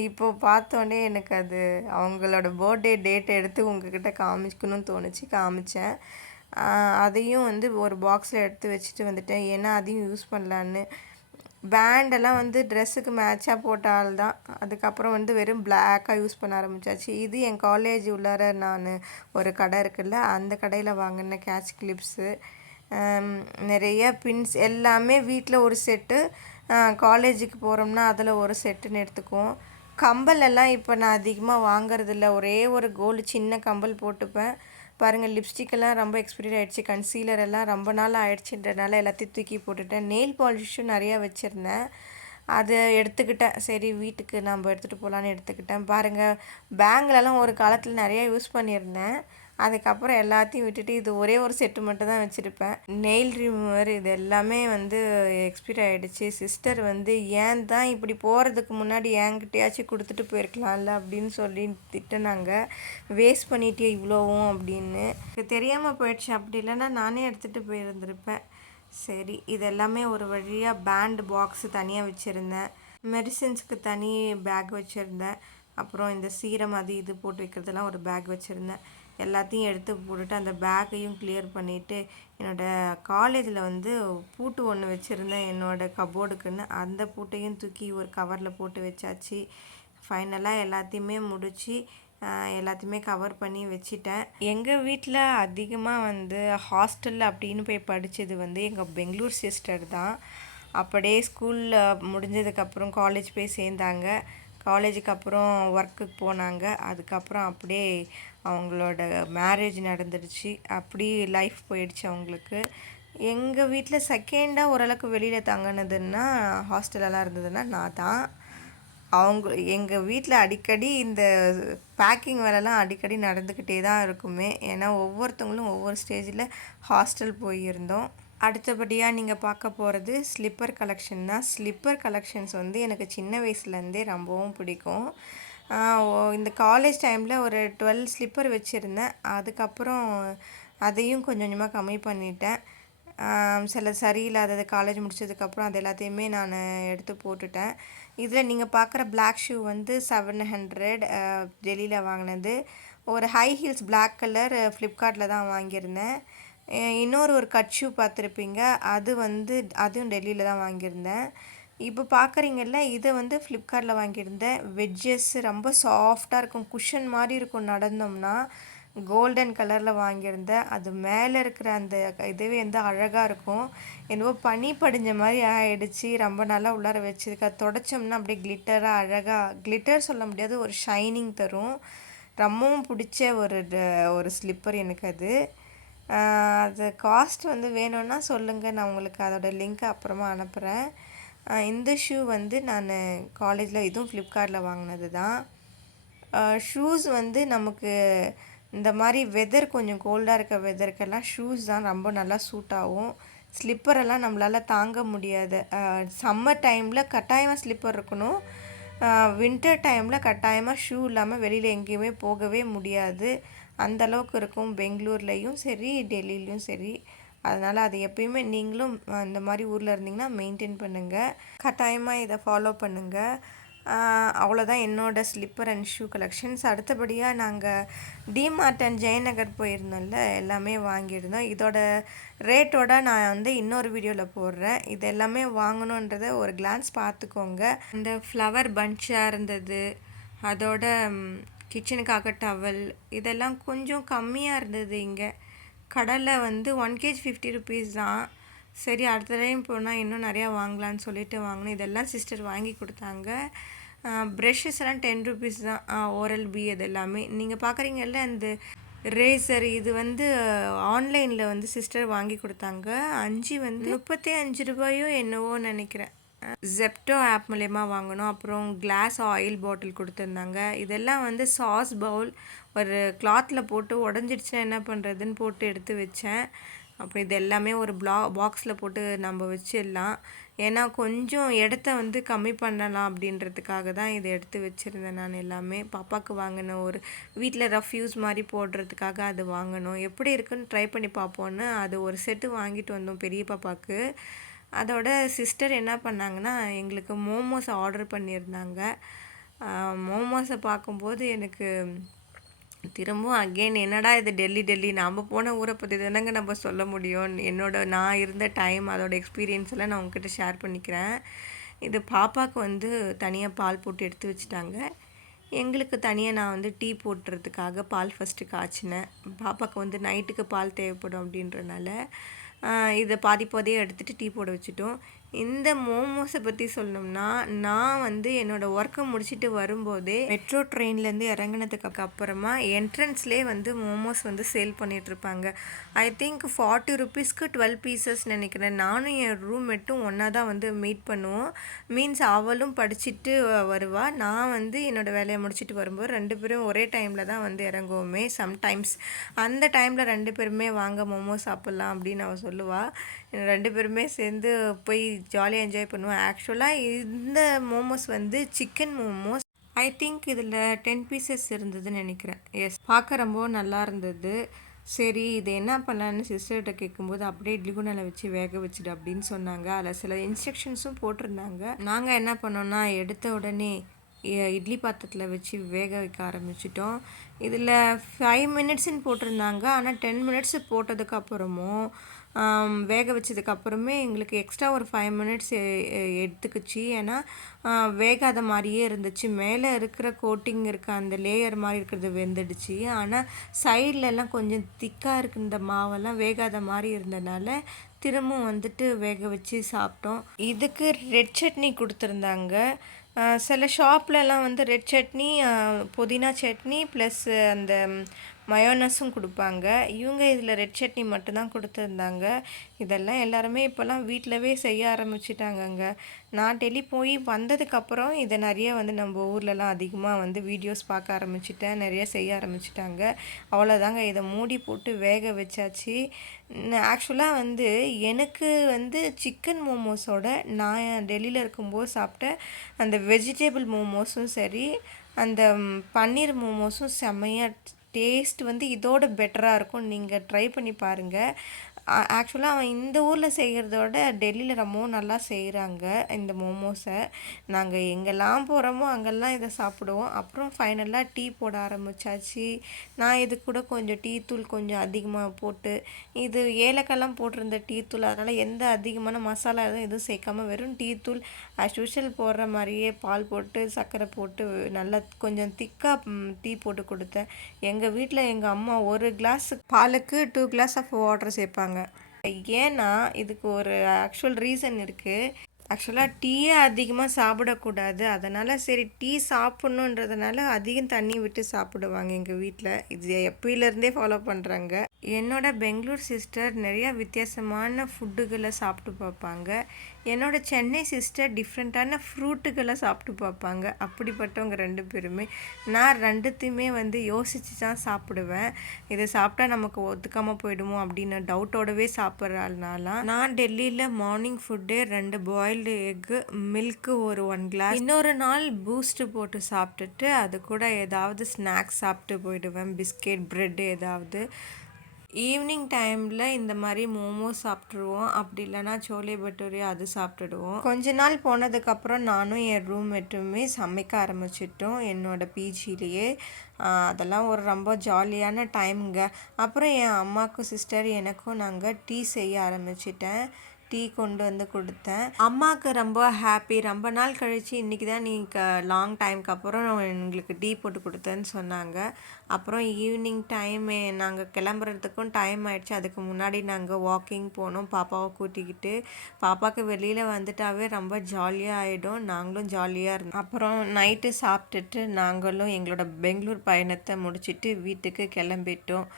இப்போது பார்த்தோன்னே எனக்கு அது அவங்களோட பர்த்டே டேட்டை எடுத்து உங்ககிட்ட காமிக்கணும்னு தோணுச்சு, காமிச்சேன். அதையும் வந்து ஒரு பாக்ஸில் எடுத்து வச்சுட்டு வந்துட்டேன். ஏன்னா அதையும் யூஸ் பண்ணலான்னு. பேண்டெல்லாம் வந்து ட்ரெஸ்ஸுக்கு மேட்சாக போட்டால் தான். அதுக்கப்புறம் வந்து வெறும் பிளாக்காக யூஸ் பண்ண ஆரம்பித்தாச்சு. இது என் காலேஜ் உள்ளார நான் ஒரு கடை இருக்குல்ல, அந்த கடையில் வாங்கின கேட்ச் கிளிப்ஸு, நிறைய பின்ஸ் எல்லாமே வீட்டில் ஒரு செட்டு, காலேஜுக்கு போகிறோம்னா அதில் ஒரு செட்டுன்னு எடுத்துக்குவோம். கம்பல் எல்லாம் இப்போ நான் அதிகமாக வாங்குறதில்ல. ஒரே ஒரு கோல்டு சின்ன கம்பல் போட்டுப்பேன். பாருங்கள், லிப்ஸ்டிக்கெல்லாம் ரொம்ப எக்ஸ்பைரி ஆகிடுச்சு. கன்சீலர் எல்லாம் ரொம்ப நாள் ஆகிடுச்சின்றனால எல்லாத்தையும் தூக்கி போட்டுட்டேன். நெயில் பாலிஷும் நிறையா வச்சுருந்தேன். அதை எடுத்துக்கிட்டேன். சரி வீட்டுக்கு நம்ம எடுத்துகிட்டு போகலான்னு எடுத்துக்கிட்டேன். பாருங்கள், பேங்கிலலாம் ஒரு காலத்தில் நிறையா யூஸ் பண்ணியிருந்தேன். அதுக்கப்புறம் எல்லாத்தையும் விட்டுட்டு இது ஒரே ஒரு செட்டு மட்டும் தான் வச்சுருப்பேன். நெயில் ரிமூவர் இது எல்லாமே வந்து எக்ஸ்பைரி ஆகிடுச்சு. சிஸ்டர் வந்து ஏன் தான் இப்படி போகிறதுக்கு முன்னாடி என்கிட்டயாச்சும் கொடுத்துட்டு போயிருக்கலாம்ல அப்படின்னு சொல்லி திட்டினாங்க. வேஸ்ட் பண்ணிட்டே இவ்வளோவும் அப்படின்னு. எனக்கு தெரியாமல் போயிடுச்சு. அப்படி இல்லைன்னா நானே எடுத்துகிட்டு போயிருந்திருப்பேன். சரி, இது எல்லாமே ஒரு வழியாக பேண்ட் பாக்ஸு தனியாக வச்சுருந்தேன். மெடிசின்ஸுக்கு தனி பேக் வச்சுருந்தேன். அப்புறம் இந்த சீரம் அது இது போட்டு வைக்கிறதுலாம் ஒரு பேக் வச்சுருந்தேன். எல்லாத்தையும் எடுத்து போட்டுட்டு அந்த பேக்கையும் கிளியர் பண்ணிவிட்டு என்னோடய காலேஜில் வந்து பூட்டு ஒன்று வச்சுருந்தேன் என்னோடய கபோர்டுக்குன்னு. அந்த பூட்டையும் தூக்கி ஒரு கவரில் போட்டு வச்சாச்சு. ஃபைனலாக எல்லாத்தையுமே முடித்து எல்லாத்தையுமே கவர் பண்ணி வச்சிட்டேன். எங்கள் வீட்டில் அதிகமாக வந்து ஹாஸ்டலில் அப்படின்னு போய் படித்தது வந்து எங்கள் பெங்களூர் சிஸ்டர் தான். அப்படியே ஸ்கூலில் முடிஞ்சதுக்கப்புறம் காலேஜ் போய் சேர்ந்தாங்க. காலேஜுக்கு அப்புறம் ஒர்க்குக்கு போனாங்க. அதுக்கப்புறம் அப்படியே அவங்களோட மேரேஜ் நடந்துடுச்சு. அப்படி லைஃப் போயிடுச்சு அவங்களுக்கு. எங்கள் வீட்டில் செகண்டாக ஓரளவுக்கு வெளியில் தங்கினதுன்னா ஹாஸ்டலெல்லாம் இருந்ததுன்னா நான் தான். எங்கள் வீட்டில் அடிக்கடி இந்த பேக்கிங் வேலைலாம் அடிக்கடி நடந்துக்கிட்டே தான் இருக்குமே. ஏன்னா ஒவ்வொருத்தவங்களும் ஒவ்வொரு ஸ்டேஜில் ஹாஸ்டல் போயிருந்தோம். அடுத்தபடியாக நீங்கள் பார்க்க போகிறது ஸ்லிப்பர் கலெக்ஷன் தான். ஸ்லிப்பர் கலெக்ஷன்ஸ் வந்து எனக்கு சின்ன வயசுலேருந்தே ரொம்பவும் பிடிக்கும். இந்த காலேஜ் டைமில் ஒரு 12 ஸ்லிப்பர் வச்சுருந்தேன். அதுக்கப்புறம் அதையும் கொஞ்சம் கொஞ்சமாக கம்மி பண்ணிட்டேன். சில சரியில்லாதது காலேஜ் முடிச்சதுக்கப்புறம் அது எல்லாத்தையுமே நான் எடுத்து போட்டுட்டேன். இதில் நீங்கள் பார்க்குற பிளாக் ஷூ வந்து 700 டெல்லியில் வாங்கினது. ஒரு ஹை ஹீல்ஸ் பிளாக் கலர் ஃப்ளிப்கார்ட்டில் தான் வாங்கியிருந்தேன். இன்னொரு ஒரு கட் ஷூ பார்த்துருப்பீங்க, அது வந்து அதுவும் டெல்லியில் தான் வாங்கியிருந்தேன். இப்போ பார்க்குறீங்கல்ல, இதை வந்து ஃப்ளிப்கார்ட்டில் வாங்கியிருந்தேன். வெட்ஜஸ் ரொம்ப சாஃப்டாக இருக்கும், குஷன் மாதிரி இருக்கும் நடந்தோம்னா. கோல்டன் கலரில் வாங்கியிருந்தேன். அது மேலே இருக்கிற அந்த இதுவே வந்து அழகாக இருக்கும். என்னவோ பனி படிஞ்ச மாதிரி ஆகிடுச்சு. ரொம்ப நல்லா உள்ளார வச்சுருக்கு. அது தொடச்சோம்னா அப்படியே கிளிட்டராக அழகாக, கிளிட்டர் சொல்ல முடியாது, ஒரு ஷைனிங் தரும். ரொம்பவும் பிடிச்ச ஒரு ஸ்லிப்பர் எனக்கு அது. அது காஸ்ட் வந்து வேணும்னா சொல்லுங்கள், நான் உங்களுக்கு அதோடய லிங்க் அப்புறமா அனுப்புகிறேன். இந்த ஷூ வந்து நான் காலேஜில் இதுவும் ஃப்ளிப்கார்ட்டில் வாங்கினது தான். ஷூஸ் வந்து நமக்கு இந்த மாதிரி வெதர் கொஞ்சம் கோல்டாக இருக்க வெதருக்கெல்லாம் ஷூஸ் தான் ரொம்ப நல்லா சூட் ஆகும். ஸ்லிப்பரெல்லாம் நம்மளால் தாங்க முடியாது. சம்மர் டைமில் கட்டாயமாக ஸ்லிப்பர் இருக்கணும். வின்டர் டைமில் கட்டாயமாக ஷூ இல்லாமல் வெளியில் எங்கேயுமே போகவே முடியாது. அந்தளவுக்கு இருக்கும் பெங்களூர்லேயும் சரி டெல்லியிலையும் சரி. அதனால் அது எப்பயுமே நீங்களும் இந்த மாதிரி ஊரில் இருந்தீங்கன்னா மெயின்டைன் பண்ணுங்கள். கட்டாயமாக இதை ஃபாலோ பண்ணுங்கள். அவ்வளோதான் என்னோடய ஸ்லிப்பர் அண்ட் ஷூ கலெக்ஷன்ஸ். அடுத்தபடியாக நாங்கள் டிமார்ட் அண்ட் ஜெயநகர் போயிருந்தோம்ல, எல்லாமே வாங்கியிருந்தோம். இதோட ரேட்டோட நான் வந்து இன்னொரு வீடியோவில் போடுறேன். இது எல்லாமே வாங்கணுன்றதை ஒரு கிளான்ஸ் பார்த்துக்கோங்க. இந்த ஃப்ளவர் பஞ்சாக இருந்தது, அதோட கிச்சனுக்காக டவல், இதெல்லாம் கொஞ்சம் கம்மியாக இருந்தது. இங்கே கடையில் வந்து 1 kg 50 rupees தான். சரி, அடுத்த டைம் போனால் இன்னும் நிறையா வாங்கலான்னு சொல்லிட்டு வாங்கினேன். இதெல்லாம் சிஸ்டர் வாங்கி கொடுத்தாங்க. ப்ரெஷ்ஷஸ் எல்லாம் 10 rupees தான். ஓரல் பி இது எல்லாமே நீங்கள் பார்க்குறீங்கல்ல. அந்த ரேசர் இது வந்து ஆன்லைனில் வந்து சிஸ்டர் வாங்கி கொடுத்தாங்க. 5 வந்து 35 ரூபாயோ என்னவோ நினைக்கிறேன். ஜெப்டோ ஆப் மூலயமா வாங்கினோம். அப்புறம் கிளாஸ் ஆயில் பாட்டில் கொடுத்துருந்தாங்க. இதெல்லாம் வந்து சாஸ் பவுல் ஒரு கிளாத்தில் போட்டு உடஞ்சிடுச்சுன்னா என்ன பண்ணுறதுன்னு போட்டு எடுத்து வச்சேன். அப்புறம் இது எல்லாமே ஒரு பாக்ஸில் போட்டு நம்ம வச்சிடலாம். ஏன்னா கொஞ்சம் இடத்த வந்து கம்மி பண்ணலாம் அப்படின்றதுக்காக தான் இதை எடுத்து வச்சுருந்தேன். நான் எல்லாமே பாப்பாவுக்கு வாங்கினேன். ஒரு வீட்டில் ரஃப் யூஸ் மாதிரி போடுறதுக்காக அது வாங்கணும். எப்படி இருக்குன்னு ட்ரை பண்ணி பார்ப்போன்னு அது ஒரு செட்டு வாங்கிட்டு வந்தோம் பெரிய பாப்பாவுக்கு. அதோட சிஸ்டர் என்ன பண்ணாங்கன்னா, எங்களுக்கு மோமோஸ் ஆர்டர் பண்ணியிருந்தாங்க. மோமோஸை பார்க்கும்போது எனக்கு திரும்பவும் அகெயின் என்னடா இது டெல்லி நாம் போன ஊரை பற்றி தானேங்க நம்ம சொல்ல முடியும். நான் இருந்த டைம் அதோட எக்ஸ்பீரியன்ஸ் எல்லாம் நான் உங்ககிட்ட ஷேர் பண்ணிக்கிறேன். இது பாப்பாவுக்கு வந்து தனியாக பால் போட்டு எடுத்து வச்சுட்டாங்க. எங்களுக்கு தனியாக நான் வந்து டீ போட்டுறதுக்காக பால் ஃபஸ்ட்டு காய்ச்சினேன். பாப்பாவுக்கு வந்து நைட்டுக்கு பால் தேவைப்படும் அப்படின்றனால இதை பாதியாக எடுத்துகிட்டு டீ போட வச்சுட்டோம். இந்த மோமோஸை பற்றி சொல்லணும்னா, நான் வந்து என்னோடய ஒர்க்கை முடிச்சுட்டு வரும்போதே மெட்ரோ ட்ரெயின்லேருந்து இறங்குனதுக்கு அப்புறமா என்ட்ரன்ஸ்லேயே வந்து மோமோஸ் வந்து சேல் பண்ணிகிட்ருப்பாங்க. ஐ திங்க் 40 ருபீஸ்க்கு 12 பீசஸ் நினைக்கிறேன். நானும் என் ரூம்மேட்டும் ஒன்றா தான் வந்து மீட் பண்ணுவோம். மீன்ஸ் அவளும் படிச்சுட்டு வருவா, நான் வந்து என்னோடய வேலையை முடிச்சுட்டு வரும்போது 2 பேரும் ஒரே டைமில் தான் வந்து இறங்குவோமே சம்டைம்ஸ். அந்த டைமில் 2 பேருமே வாங்க மோமோஸ் சாப்பிட்லாம் அப்படின்னு அவள் சொல்லுவாள். 2 பேருமே சேர்ந்து போய் ஜாலியாக என்ஜாய் பண்ணுவோம். ஆக்சுவலாக இந்த மோமோஸ் வந்து சிக்கன் மோமோஸ். ஐ திங்க் இதில் 10 பீசஸ் இருந்ததுன்னு நினைக்கிறேன். எஸ், பார்க்க ரொம்ப நல்லா இருந்தது. சரி, இது என்ன பண்ணலான்னு சிஸ்டர்கிட்ட கேட்கும்போது அப்படியே இட்லி குண்டால வச்சு வேக வச்சுடு அப்படின்னு சொன்னாங்க. அதில் சில இன்ஸ்ட்ரக்ஷன்ஸும் போட்டிருந்தாங்க. நாங்கள் என்ன பண்ணோன்னா, எடுத்த உடனே இட்லி பாத்திரத்தில் வச்சு வேக வைக்க ஆரம்பிச்சிட்டோம். இதில் 5 மினிட்ஸ்ன்னு போட்டிருந்தாங்க. ஆனால் 10 மினிட்ஸ் போட்டதுக்கப்புறமும் வேக வச்சதுக்கப்புறமே எங்களுக்கு எக்ஸ்ட்ரா ஒரு 5 மினிட்ஸ் எடுத்துக்கிச்சு. ஏன்னா வேகாத மாதிரியே இருந்துச்சு. மேலே இருக்கிற கோட்டிங் இருக்க அந்த லேயர் மாதிரி இருக்கிறது வெந்துடுச்சு. ஆனால் சைட்லலாம் கொஞ்சம் திக்காக இருக்கு இந்த மாவெல்லாம் வேகாத மாதிரி இருந்ததுனால திரும்பவும் வந்துட்டு வேக வச்சு சாப்பிட்டோம். இதுக்கு ரெட் சட்னி கொடுத்துருந்தாங்க. சில ஷாப்லலாம் வந்து ரெட் சட்னி, புதினா சட்னி ப்ளஸ் அந்த மயோனஸும் கொடுப்பாங்க. இவங்க இதில் ரெட் சட்னி மட்டும்தான் கொடுத்துருந்தாங்க. இதெல்லாம் எல்லாருமே இப்போல்லாம் வீட்டிலவே செய்ய ஆரம்பிச்சிட்டாங்கங்க. நான் டெல்லி போய் வந்ததுக்கப்புறம் இதை நிறைய வந்து நம்ம ஊர்லலாம் அதிகமாக வந்து வீடியோஸ் பார்க்க ஆரம்பிச்சிட்டேன். நிறைய செய்ய ஆரம்பிச்சிட்டாங்க. அவ்வளோதாங்க, இதை மூடி போட்டு வேக வச்சாச்சு. ஆக்சுவலாக வந்து எனக்கு வந்து சிக்கன் மோமோஸோட நான் டெல்லியில் இருக்கும்போது சாப்பிட்ட அந்த வெஜிடபிள் மோமோஸும் சரி, அந்த பன்னீர் மோமோஸும் செம்மையாக டேஸ்ட் வந்து இதோட பெட்டராக இருக்கும். நீங்கள் ட்ரை பண்ணி பாருங்கள். ஆக்சுவலாக அவன் இந்த ஊரில் செய்கிறதோட டெல்லியில் ரொம்பவும் நல்லா செய்கிறாங்க இந்த மோமோஸை. நாங்கள் எங்கெல்லாம் போகிறோமோ அங்கெல்லாம் இதை சாப்பிடுவோம். அப்புறம் ஃபைனலாக டீ போட ஆரம்பித்தாச்சு. நான் இது கூட கொஞ்சம் டீ தூள் கொஞ்சம் அதிகமாக போட்டு, இது ஏலக்காய்லாம் போட்டிருந்த டீ தூள், அதனால் எந்த அதிகமான மசாலா எதுவும் சேர்க்காம வெறும் டீ தூள் ஆஸ் யூஷுவல் போடுற மாதிரியே பால் போட்டு சர்க்கரை போட்டு நல்லா கொஞ்சம் திக்காக டீ போட்டு கொடுத்தேன். எங்கள் வீட்டில் எங்கள் அம்மா ஒரு கிளாஸ் பாலுக்கு 2 கிளாஸ் ஆஃப் வாட்டர் சேர்ப்பாங்க. ஏன்னா இதுக்கு ஒரு ஆக்சுவல் ரீசன் இருக்குது. ஆக்சுவலாக டீயே அதிகமாக சாப்பிடக்கூடாது. அதனால் சரி டீ சாப்பிட்ணுன்றதுனால அதிகம் தண்ணி விட்டு சாப்பிடுவாங்க எங்கள் வீட்டில். இது எப்பயிலேருந்தே ஃபாலோ பண்ணுறாங்க. என்னோட பெங்களூர் சிஸ்டர் நிறையா வித்தியாசமான ஃபுட்டுகளை சாப்பிட்டு பார்ப்பாங்க. என்னோட சென்னை சிஸ்டர் டிஃப்ரெண்ட்டான ஃப்ரூட்டுகளை சாப்பிட்டு பார்ப்பாங்க. அப்படிப்பட்டவங்க 2 பேருமே. நான் 2த்தையுமே வந்து யோசித்து தான் சாப்பிடுவேன். இதை சாப்பிட்டா நமக்கு ஒத்துக்காமல் போயிடுமோ அப்படின்னு டவுட்டோடவே சாப்பிட்றதுனால நான் டெல்லியில் மார்னிங் ஃபுட்டே 2 பாயில்டு எக்கு, மில்க்கு ஒரு 1 கிளாஸ், இன்னொரு நாள் பூஸ்ட்டு போட்டு சாப்பிட்டுட்டு அது கூட ஏதாவது ஸ்நாக்ஸ் சாப்பிட்டு போயிடுவேன். பிஸ்கெட், ப்ரெட்டு ஏதாவது. ஈவினிங் டைமில் இந்த மாதிரி மோமோஸ் சாப்பிட்ருவோம். அப்படி இல்லைனா சோலே பட்டூரி அது சாப்பிட்டுடுவோம். கொஞ்ச நாள் போனதுக்கப்புறம் நானும் என் ரூம்மேட்டுமே சமைக்க ஆரம்பிச்சிட்டோம் என்னோடய பிஜிலேயே. அதெல்லாம் ஒரு ரொம்ப ஜாலியான டைமுங்க. அப்புறம் என் அம்மாவுக்கும் சிஸ்டர் எனக்கும் நாங்கள் டீ செய்ய ஆரம்பிச்சிட்டேன். டீ கொண்டு வந்து கொடுத்தேன். அம்மாவுக்கு ரொம்ப ஹாப்பி. ரொம்ப நாள் கழித்து இன்றைக்கி தான் நீ லாங் டைமுக்கு அப்புறம் எங்களுக்கு டீ போட்டு கொடுத்தேன்னு சொன்னாங்க. அப்புறம் ஈவினிங் டைமு நாங்கள் கிளம்புறதுக்கும் டைம் ஆகிடுச்சு. அதுக்கு முன்னாடி நாங்கள் வாக்கிங் போனோம் பாப்பாவை கூட்டிக்கிட்டு. பாப்பாவுக்கு வெளியில் வந்துட்டாவே ரொம்ப ஜாலியாக ஆகிடும். நாங்களும் ஜாலியாக இருந்தோம். அப்புறம் நைட்டு சாப்பிட்டுட்டு நாங்களும் எங்களோட பெங்களூர் பயணத்தை முடிச்சுட்டு வீட்டுக்கு கிளம்பிட்டோம்.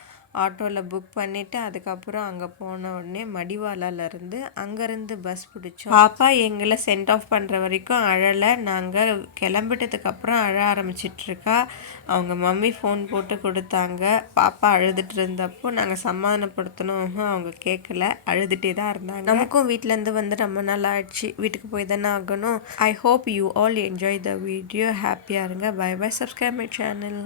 ஆட்டோவில் புக் பண்ணிவிட்டு அதுக்கப்புறம் அங்கே போன உடனே மடிவாலாலேருந்து அங்கேருந்து பஸ் பிடிச்சோம். பாப்பா எங்களை சென்ட் ஆஃப் பண்ணுற வரைக்கும் அழலை. நாங்கள் கிளம்பிட்டதுக்கப்புறம் அழ ஆரம்பிச்சிட்ருக்கா. அவங்க மம்மி ஃபோன் போட்டு கொடுத்தாங்க. பாப்பா அழுதுட்டு இருந்தப்போ நாங்கள் சமாதானப்படுத்தணும். அவங்க கேட்கல, அழுதுகிட்டே தான் இருந்தாங்க. நமக்கும் வீட்டிலேருந்து வந்து ரொம்ப நாள் ஆயிடுச்சு, வீட்டுக்கு போய் தானே ஆகணும். I hope you all enjoy the video. ஹாப்பியாக இருங்க. Bye bye. Subscribe my channel.